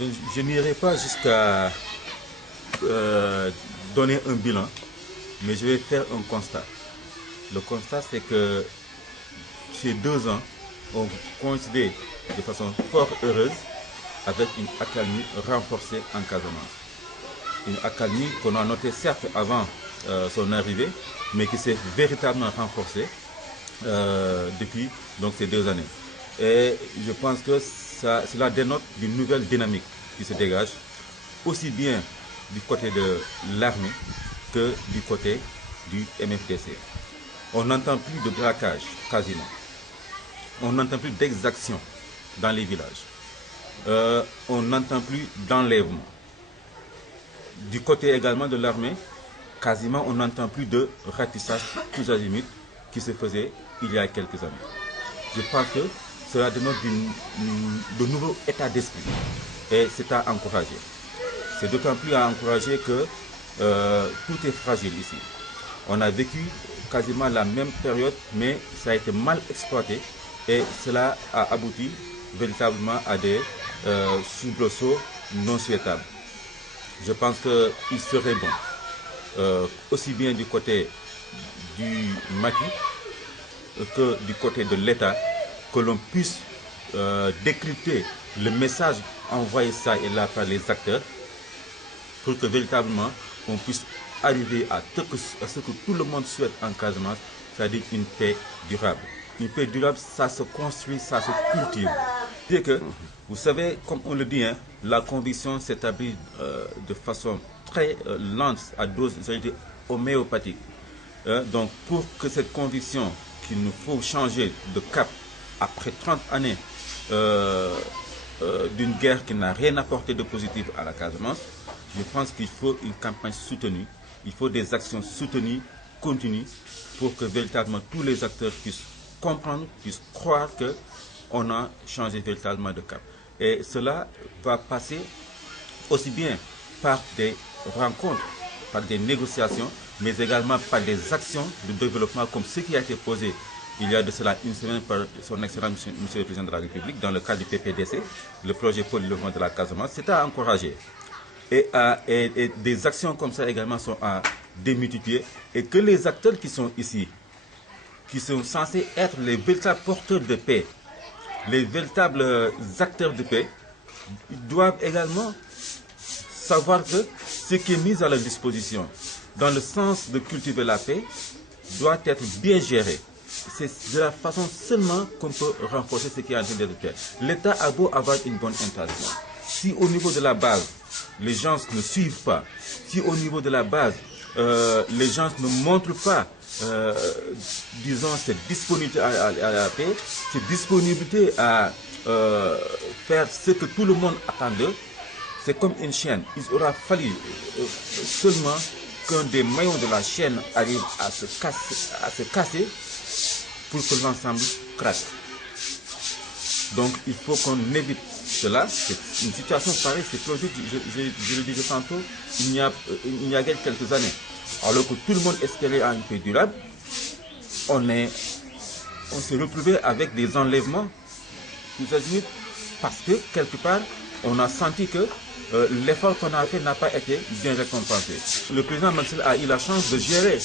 Je n'irai pas jusqu'à donner un bilan, mais je vais faire un constat. Le constat, c'est que ces 2 ans ont coïncidé de façon fort heureuse avec une accalmie renforcée en Casamance. Une accalmie qu'on a notée certes avant son arrivée, mais qui s'est véritablement renforcée depuis donc, ces 2 années. Et je pense que cela dénote d'une nouvelle dynamique qui se dégage, aussi bien du côté de l'armée que du côté du MFDC. On n'entend plus de braquage, quasiment. On n'entend plus d'exaction dans les villages. On n'entend plus d'enlèvement. Du côté également de l'armée, quasiment on n'entend plus de ratissage tous azimuts qui se faisait il y a quelques années. Je pense que cela dénote de nouveaux états d'esprit et c'est à encourager. C'est d'autant plus à encourager que tout est fragile ici. On a vécu quasiment la même période, mais ça a été mal exploité et cela a abouti véritablement à des soubresauts non souhaitables. Je pense qu'il serait bon, aussi bien du côté du Maquis que du côté de l'État, que l'on puisse décrypter le message envoyé ça et là par les acteurs, pour que véritablement on puisse arriver à ce que tout le monde souhaite en Casamance, c'est-à-dire une paix durable. Une paix durable, ça se construit, ça se cultive. C'est que, vous savez, comme on le dit, hein, la conviction s'établit de façon très lente, à dose homéopathique. Donc, pour que cette conviction qu'il nous faut changer de cap après 30 années d'une guerre qui n'a rien apporté de positif à la Casamance, je pense qu'il faut une campagne soutenue, il faut des actions soutenues, continues, pour que véritablement tous les acteurs puissent comprendre, puissent croire qu'on a changé véritablement de cap. Et cela va passer aussi bien par des rencontres, par des négociations, mais également par des actions de développement comme ce qui a été posé il y a de cela une semaine par son excellence Monsieur le Président de la République dans le cadre du PPDC, le projet pour le développement de la Casamance. C'est à encourager. Et des actions comme ça également sont à démultiplier et que les acteurs qui sont ici, qui sont censés être les véritables porteurs de paix, les véritables acteurs de paix, doivent également savoir que ce qui est mis à leur disposition dans le sens de cultiver la paix doit être bien géré. C'est de la façon seulement qu'on peut renforcer ce qui est en train d'être fait. L'État a beau avoir une bonne intention. Si au niveau de la base, les gens ne suivent pas, si au niveau de la base, les gens ne montrent pas, disons, cette disponibilité à la paix, cette disponibilité à faire ce que tout le monde attend d'eux, c'est comme une chaîne. Il aura fallu seulement qu'un des maillons de la chaîne arrive à se casser pour que l'ensemble craque. Donc il faut qu'on évite cela. C'est une situation pareille, c'est produit, je le disais tantôt, il y a quelques années. Alors que tout le monde espérait à une paix durable, on s'est retrouvé avec des enlèvements, parce que quelque part, on a senti que l'effort qu'on a fait n'a pas été bien récompensé. Le président Mansell a eu la chance de gérer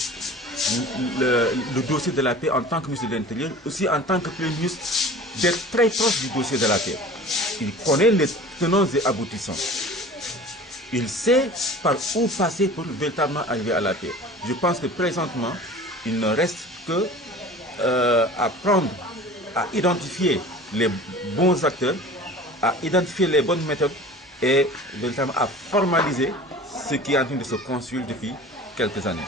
le dossier de la paix en tant que ministre de l'Intérieur, aussi en tant que Premier ministre, d'être très proche du dossier de la paix. Il connaît les tenants et aboutissants. Il sait par où passer pour véritablement arriver à la paix. Je pense que présentement, il ne reste que à prendre, à identifier les bons acteurs, à identifier les bonnes méthodes et véritablement à formaliser ce qui est en train de se construire depuis quelques années.